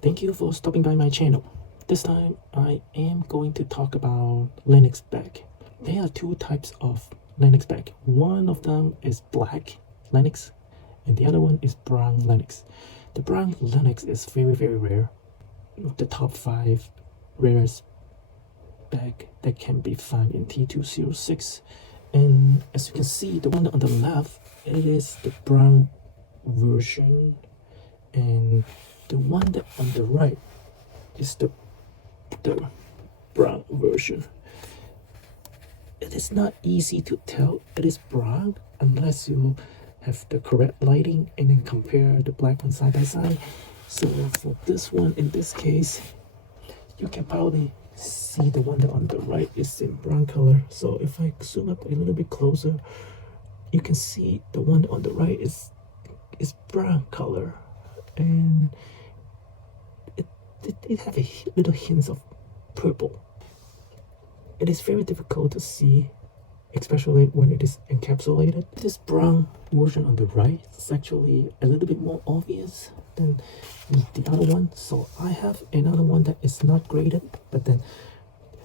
Thank you for stopping by my channel. This time I am going to talk about Lenox back. There are two types of Lenox back. One of them is black Lenox and the other one is brown Lenox. The brown Lenox is very rare. The top 5 rarest back that can be found in T206. And as you can see, the one on the left, it is the brown version, and the one that on the right is the brown version. It is not easy to tell it is brown unless you have the correct lighting and then compare the black one side by side. So for this one, in this case, you can probably see the one that on the right is in brown color. So if I zoom up a little bit closer, you can see the one on the right is brown color, and it have a little hints of purple. It is very difficult to see, especially when it is encapsulated. This brown version on the right is actually a little bit more obvious than the other one. So I have another one that is not graded, but then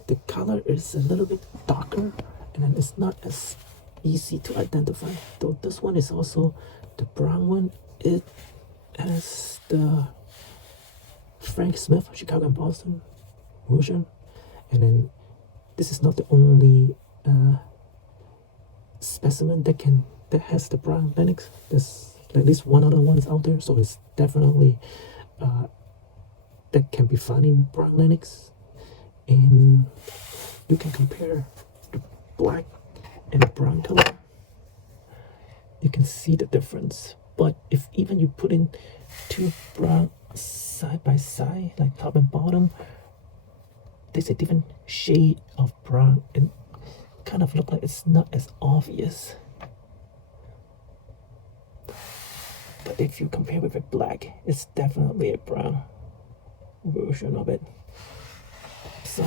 the color is a little bit darker and then it's not as easy to identify. Though this one is also the brown one. It has the Frank Smith, Chicago and Boston version, and then this is not the only specimen that has the brown Lenox. There's at least one other one is out there, so it's definitely that can be found in brown Lenox, and you can compare the black and the brown color. You can see the difference. But if even you put in two brown side by side, like top and bottom, there's a different shade of brown and kind of look like it's not as obvious. But if you compare with a black, it's definitely a brown version of it. So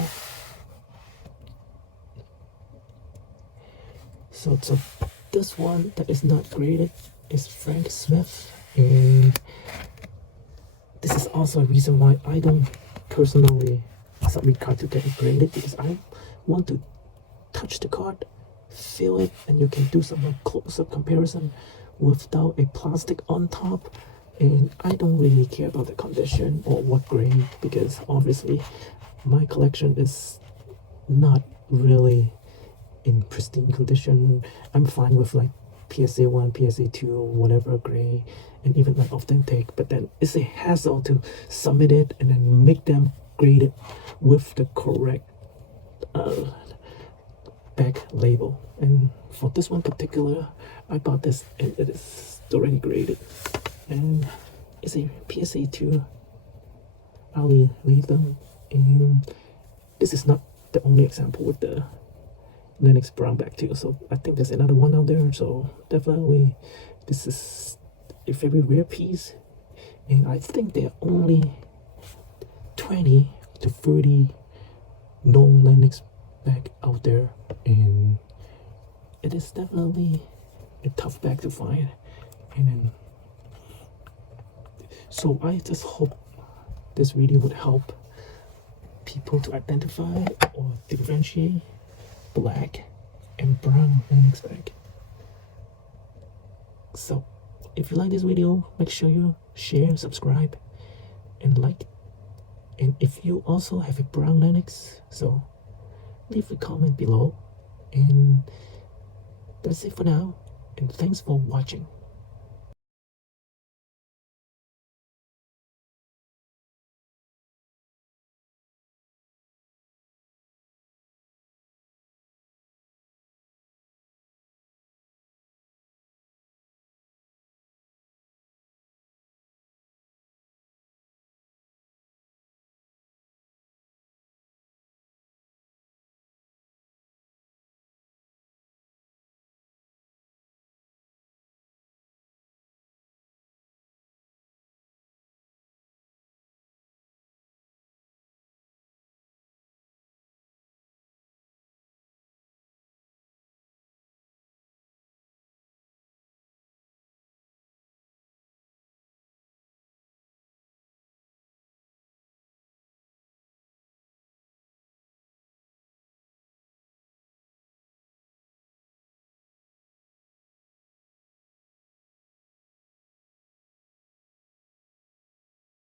this one that is not graded is Frank Smith, and this is also a reason why I don't personally submit card to get it graded, because I want to touch the card, feel it, and you can do some close-up comparison without a plastic on top. And I don't really care about the condition or what grade, because obviously my collection is not really in pristine condition. I'm fine with like PSA 1, PSA 2, whatever grade, and even like authentic, but then it's a hassle to submit it and then make them grade it with the correct back label. And for this one particular, I bought this and it is already graded, and it's a PSA 2 Ali Latham. And this is not the only example with the Lenox Brown Black too, so I think there's another one out there. So definitely this is a very rare piece, and I think there are only 20 to 30 known Lenox bag out there, and it is definitely a tough bag to find. And then so I just hope this video would help people to identify or differentiate black and brown Lenox bag. So if you like this video, make sure you share, subscribe, and like. And if you also have a brown Lenox, so leave a comment below. And that's it for now, and thanks for watching.